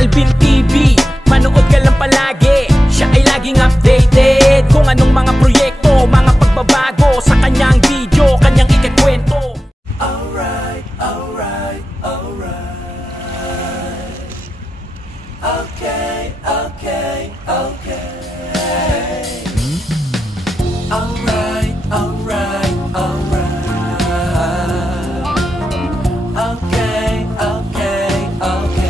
Alvin TV, manood ka lang palagi. Siya ay laging updated kung anong mga proyekto, mga pagbabago sa kanyang video, kanyang ikikwento. Alright, alright, alright. Okay, okay, okay. Alright, alright, alright. Okay, okay, okay.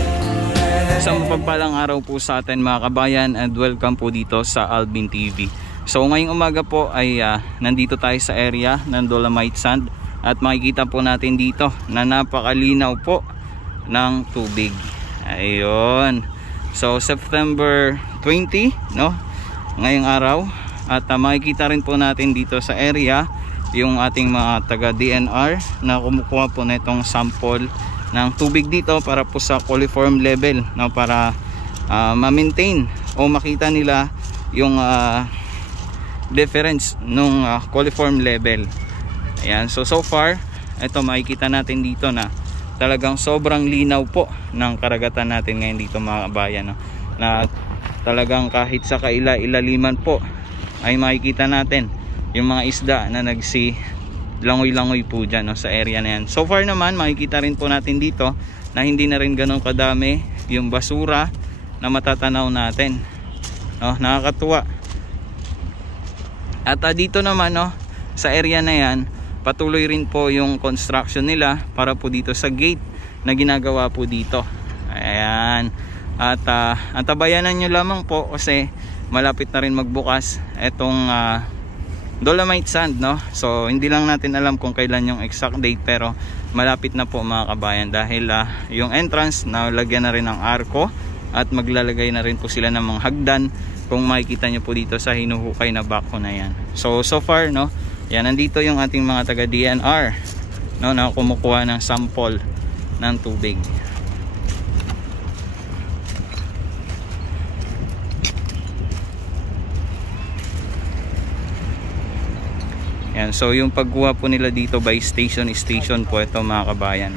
Isang mapagpalang araw po sa atin mga kabayan, and welcome po dito sa Alvin TV. So ngayong umaga po ay nandito tayo sa area ng Dolomite Sand at makikita po natin dito na napakalinaw po ng tubig. Ayun. So September 20, no? Ngayong araw, at makikita rin po natin dito sa area yung ating mga taga DNR na kumukuha po na itong sample ng tubig dito para po sa coliform level, no, para ma-maintain o makita nila yung difference nung coliform level. Ayan, so far ito makikita natin dito na talagang sobrang linaw po ng karagatan natin ngayon dito mga kabayan, no, na talagang kahit sa kaila-ilaliman po ay makikita natin yung mga isda na langoy-langoy po dyan, no, sa area na yan. So far naman makikita rin po natin dito na hindi na rin ganun kadami yung basura na matatanaw natin, no, nakakatuwa. At dito naman, no, sa area na yan patuloy rin po yung construction nila para po dito sa gate na ginagawa po dito. Ayan. At antabayanan nyo lamang po kasi malapit na rin magbukas etong Dolomite Sand, no? So hindi lang natin alam kung kailan yung exact date, pero malapit na po mga kabayan dahil yung entrance nalagyan na rin ng arko at maglalagay na rin po sila ng mga hagdan kung makikita nyo po dito sa hinuhukay na bako na yan. So far, no, yan, nandito yung ating mga taga DNR, no, na kumukuha ng sample ng tubig. Yan, so yung pagkuha po nila dito by station po ito mga kabayan.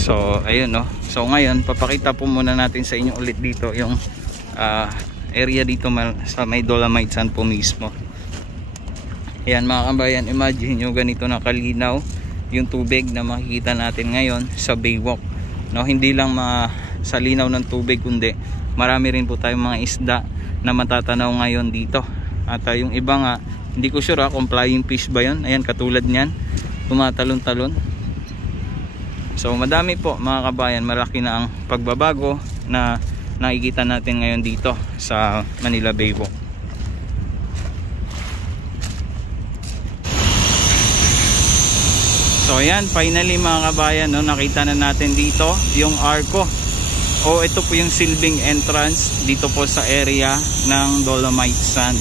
So ayun, no. So ngayon papakita po muna natin sa inyo ulit dito yung area dito sa may Dolomite Sand po mismo. Ayan mga kabayan, imagine nyo ganito na kalinaw yung tubig na makikita natin ngayon sa baywalk, no. Hindi lang sa linaw ng tubig kundi marami rin po tayong mga isda na matatanaw ngayon dito. At yung iba nga hindi ko sure kung flying fish ba yun. Ayan, katulad nyan, tumatalon-talon. So madami po mga kabayan, malaki na ang pagbabago na nakikita natin ngayon dito sa Manila Baywalk. So ayan, finally mga kabayan, no, nakita na natin dito yung arko o ito po yung silbing entrance dito po sa area ng Dolomite Sand.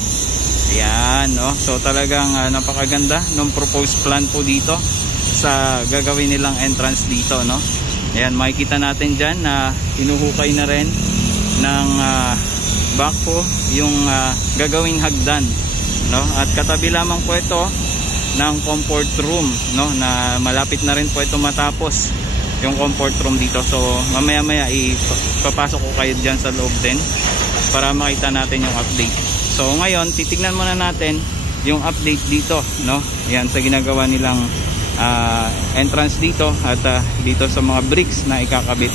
Ayan, no? So talagang napakaganda ng proposed plan po dito sa gagawin nilang entrance dito, no? Ayan, makikita natin dyan na hinuhukay na rin ng backhoe yung gagawing hagdan, no? At katabi lamang po ito ng comfort room, no? Na malapit na rin po ito matapos yung comfort room dito. So mamaya maya ipapasok ko kayo dyan sa loob din para makita natin yung update. So ngayon titignan muna natin yung update dito, no? Yan sa ginagawa nilang entrance dito at dito sa mga bricks na ikakabit.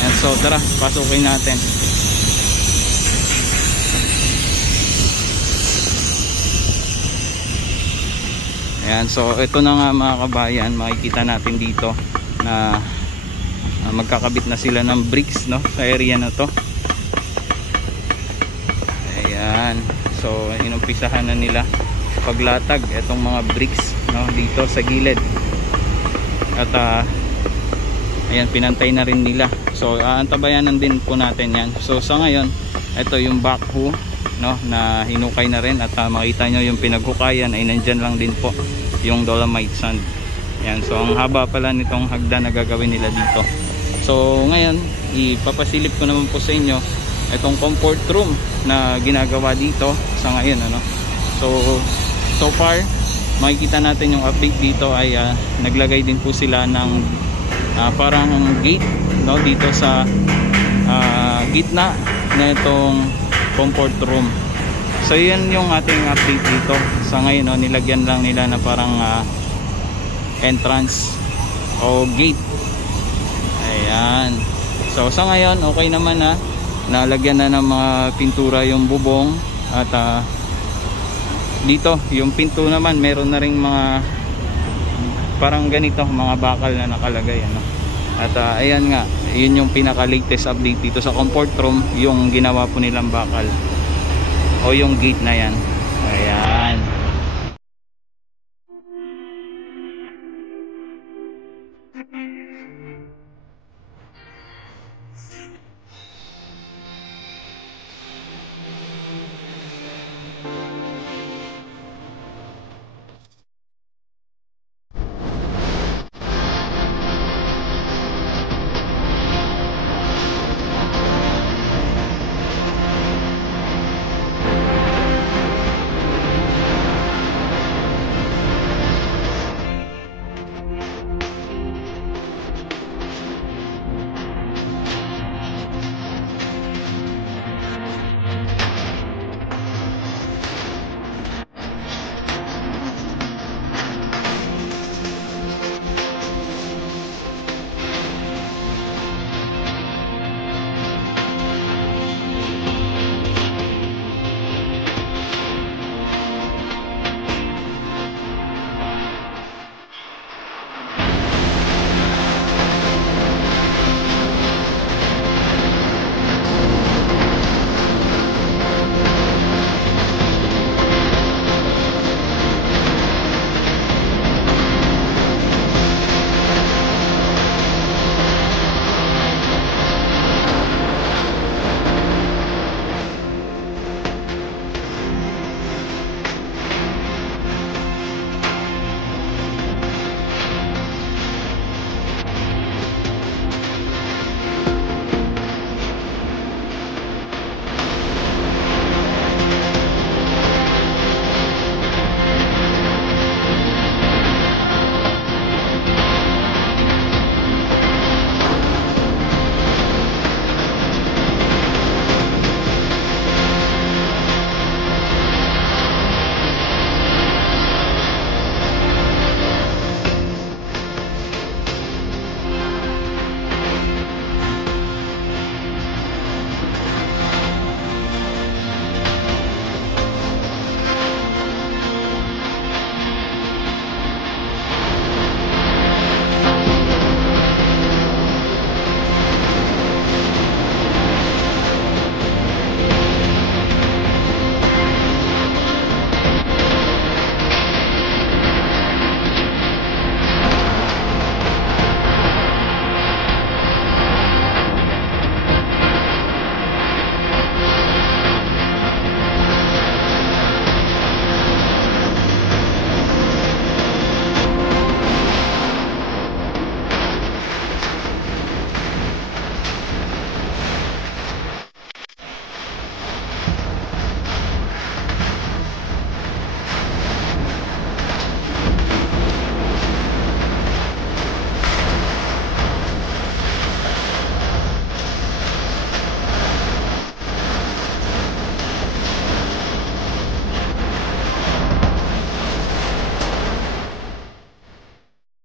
Yan, so tara, pasukin natin. Ayan, so ito na nga mga kabayan, makikita natin dito na magkakabit na sila ng bricks, no, sa area na to. Ayan, so inumpisahan na nila paglatag itong mga bricks, no, dito sa gilid. At ayan, pinantay na rin nila. So antabayanan din po natin yan. So sa ngayon, ito yung backhoe, no, na hinukay na rin. At makita nyo yung pinaghukayan ay nandyan lang din po yung dolomite sand. Yan, so ang haba pala nitong hagdan na gagawin nila dito. So ngayon ipapasilip ko naman po sa inyo itong comfort room na ginagawa dito sa ngayon, ano. So far makikita natin yung update dito ay naglagay din po sila ng parang gate, no, dito sa gitna na itong comfort room. So yun yung ating update dito sa ngayon, no. Nilagyan lang nila na parang entrance o gate. Ayan, so sa ngayon okay naman na nalagyan na ng mga pintura yung bubong. At dito yung pinto naman meron na ring mga parang ganito, mga bakal na nakalagay, ano. At ayan nga, yun yung pinaka latest update dito sa comfort room, yung ginawa po nilang bakal o yung gate na yan. Ayan.